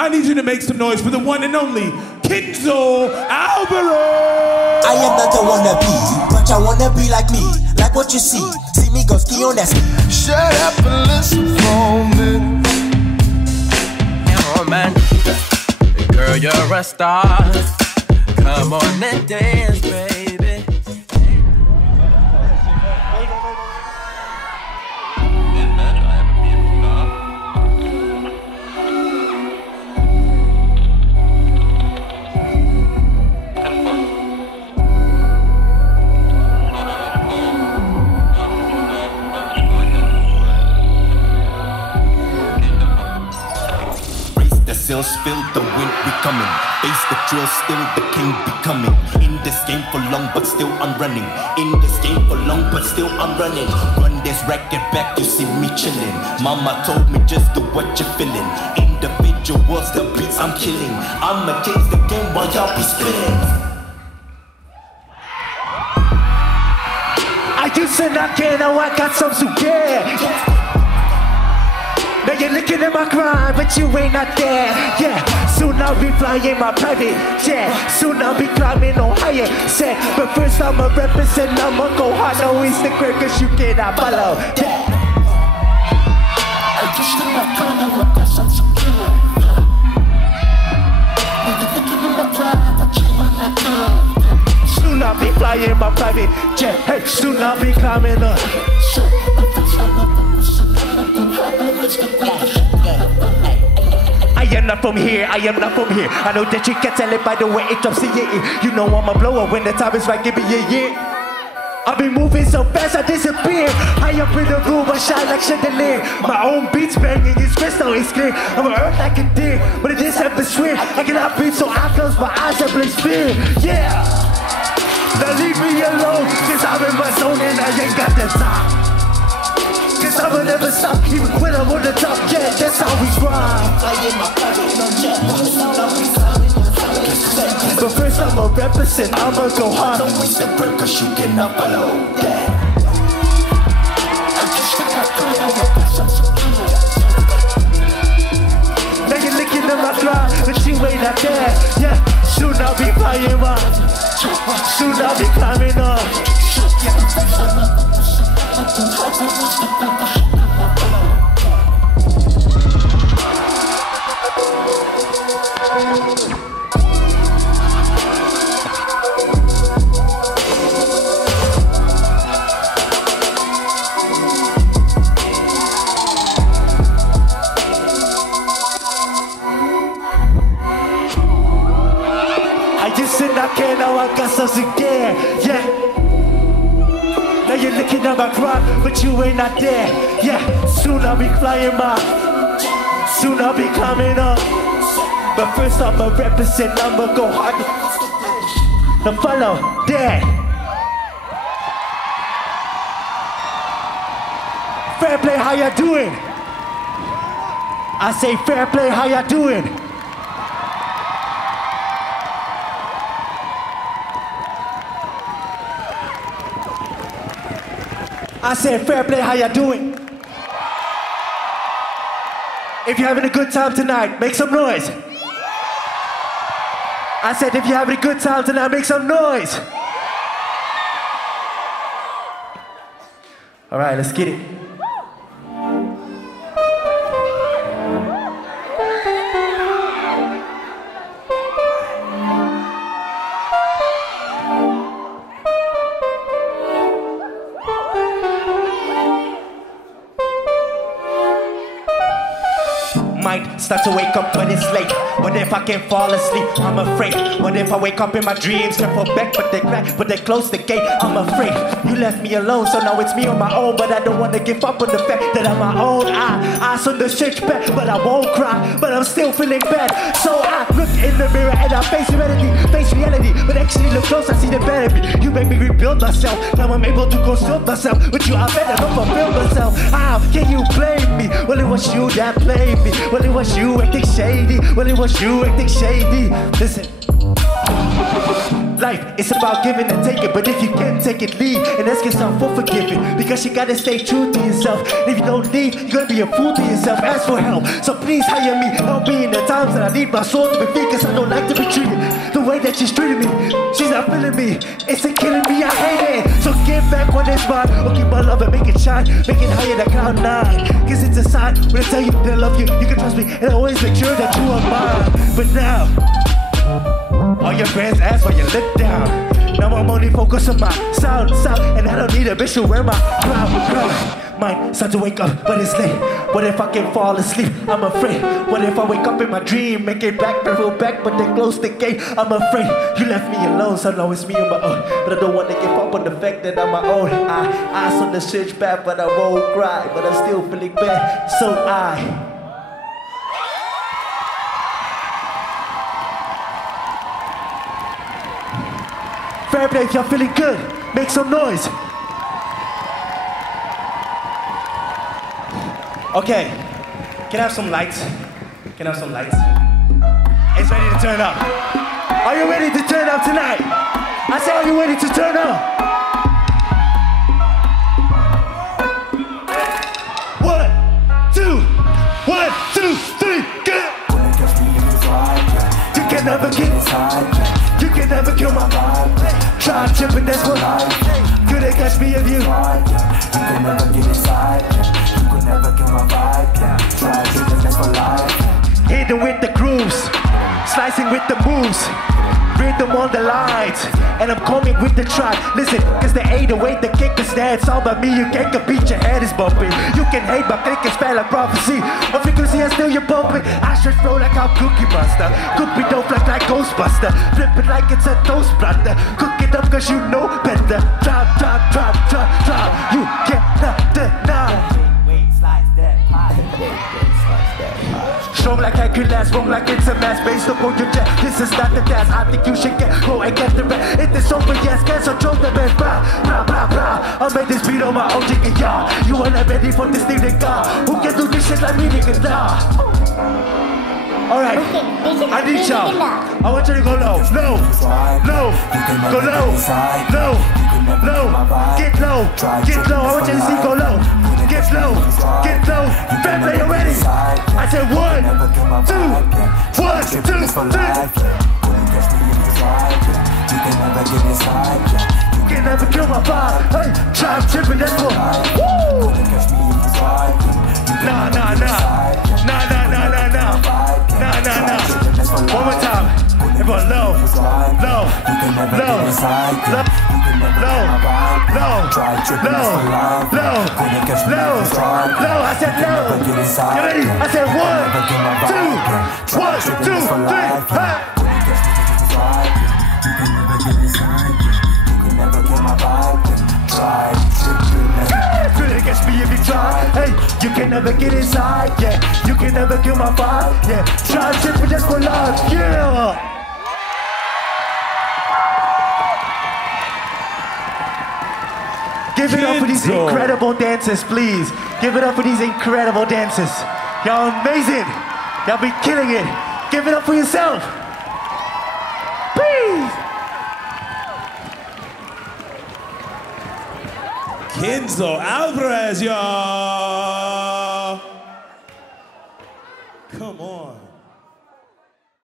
I need you to make some noise for the one and only Kenzo Alvares. I am not the wannabe, but I wanna be like me. Like what you see me go ski on that ski. Shut up and listen for me. Oh man, girl, you're a star. Come on and dance, baby. Sails fill the wind be coming. Face the drill, still the king be coming. In this game for long, but still I'm running. In this game for long, but still I'm running. Run this racket back, you see me chilling. Mama told me just do what you're feeling. Individuals, the beats I'm killing. I'ma change the game while y'all be spinning. I used to not care, now I got some to care. Now you're looking at my grind, but you ain't not there. Yeah, soon I'll be flying my private jet. Soon I'll be climbing on higher set. But first I'ma represent, I'ma go hard. No Instagram, cause you cannot follow that. I just know I kinda want that some secure. Now you're looking at my grind, but you ain't not there. Soon I'll be flying my private jet. Hey, soon I'll be climbing up. I am not from here, I am not from here. I know that you can tell it by the way it drops in your ear. You know I'm a blower when the time is right, give me a year. I've been moving so fast I disappear. High up in the room, I shine like chandelier. My own beats banging, it's crystal, it's clear. I'm an earth like a deer, but in this atmosphere I cannot breathe, so I close my eyes and blaze fear. Yeah, now leave me alone, cause I'm in my zone and I ain't got the time. Cause I will never stop, even when I'm on the top. Yeah, that's how we grind. But first I'ma represent, I'ma go hard. Don't waste the break cause you cannot follow that. Now you're looking at my grind, but you ain't not there. Yeah, soon I'll be flying up. Soon I'll be climbing up. I just said I can't, now I got something there. Yeah. Now you're looking at my grind, but you ain't not there. Yeah, soon I'll be flying up. Soon I'll be climbing up. But first I'ma represent, I'ma go hard. Now follow that. Fair play, how ya doing? I say fair play, how ya doing? I said fair play, how ya doing? If you're having a good time tonight, make some noise. I said if you're having a good time tonight, make some noise. All right, let's get it. Might start to wake up when it's late. What if I can't fall asleep? I'm afraid. What if I wake up in my dreams? Can't fall back, but they close the gate. I'm afraid. You left me alone, so now it's me on my own. But I don't wanna give up on the fact that I'm my own. I on the shake back, but I won't cry. But I'm still feeling bad. So I look in the mirror and I face reality. But actually look close, I see the better me. You make me rebuild myself. Now I'm able to consult myself. With you, I better not fulfill myself. How can you blame me? Well, it was you that played me. Well, it was you acting shady. Well, it was you acting shady. Listen. Life is about giving and taking, but if you can't take it, leave and ask yourself for forgiving. Because you gotta stay true to yourself. And if you don't leave, you're gonna be a fool to yourself. Ask for help, so please hire me. Help me in the times that I need my soul to be free, cause I don't like to be treated the way that she's treating me. She's not feeling me, it's killing me, I hate it. So give back what is mine, or keep my love and make it shine. Make it higher than cloud 9. Cause it's a sign when I tell you that I love you, you can trust me, and I always make sure that you are mine. But now, all your friends ask why you let down. Now I'm only focused on my sound, and I don't need a bitch to wear my crown. Mine start to wake up, but it's late. What if I can fall asleep? I'm afraid. What if I wake up in my dream, make it back, travel back, but they close the gate? I'm afraid you left me alone, so now it's me on my own. But I don't want to give up on the fact that I'm my own. I saw the search back, but I won't cry. But I'm still feeling bad, so I. Fair play if y'all feeling good, make some noise. Okay, can I have some lights? Can I have some lights? It's ready to turn up. Are you ready to turn up tonight? I said, are you ready to turn up? 1, 2, 1, 2, 3, go! You can never get inside. You can never kill my vibe. Try tripping, that's what couldn't catch me if you. You can never get inside. You can never kill my vibe. Try tripping, that's for life. Hitting with the grooves, slicing with the moves, rhythm on the lines, and I'm coming with the try. Listen, cause the 808, the kick is there. It's all about me, you can't compete, your head is bumping. You can hate, but click is bad like prophecy. Of frequency, I still you're bumping. I should flow like I'm Cookie Monster. Cook me dope like Ghostbuster. Flip it like it's a toast brother. Cook it up cause you know better. Drop, drop, drop, drop, drop. You cannot deny. Strong like I could last, wrong like it's a mass based upon your jet. This is not the gas, I think you should go and get the rest. If it's over, yes, cancel, control the best. Blah, blah, blah, blah. I made this beat on my own, chicken, y'all. You are not ready for this thing, nigga. Who can do this shit like me, nigga, nah. Alright, I need y'all. I want you to go low, low, low, go low, low, low, get low, get low. I want you to see go low, get low, get low. Fair play, you ready? I said 1, 2, 1, 2, 3. You can never kill my vibe. Hey, try tripping, that's what. Woo! Nah, nah, nah, nah, nah, nah, nah, nah. Nah, nah, nah. One more time. Everyone low, low, low, low, low, low, low, low, low. I said low. You ready? I said 1, 2, 1, 2, 3. Ha! Couldn't catch me if you try. Hey, you can never get inside. Yeah, you can never kill my vibe. Yeah, try tripping just for love. Yeah. Give it up for these incredible dancers, please. Give it up for these incredible dancers. Y'all amazing. Y'all be killing it. Give it up for yourself. Please. Kenzo Alvares, y'all. Come on.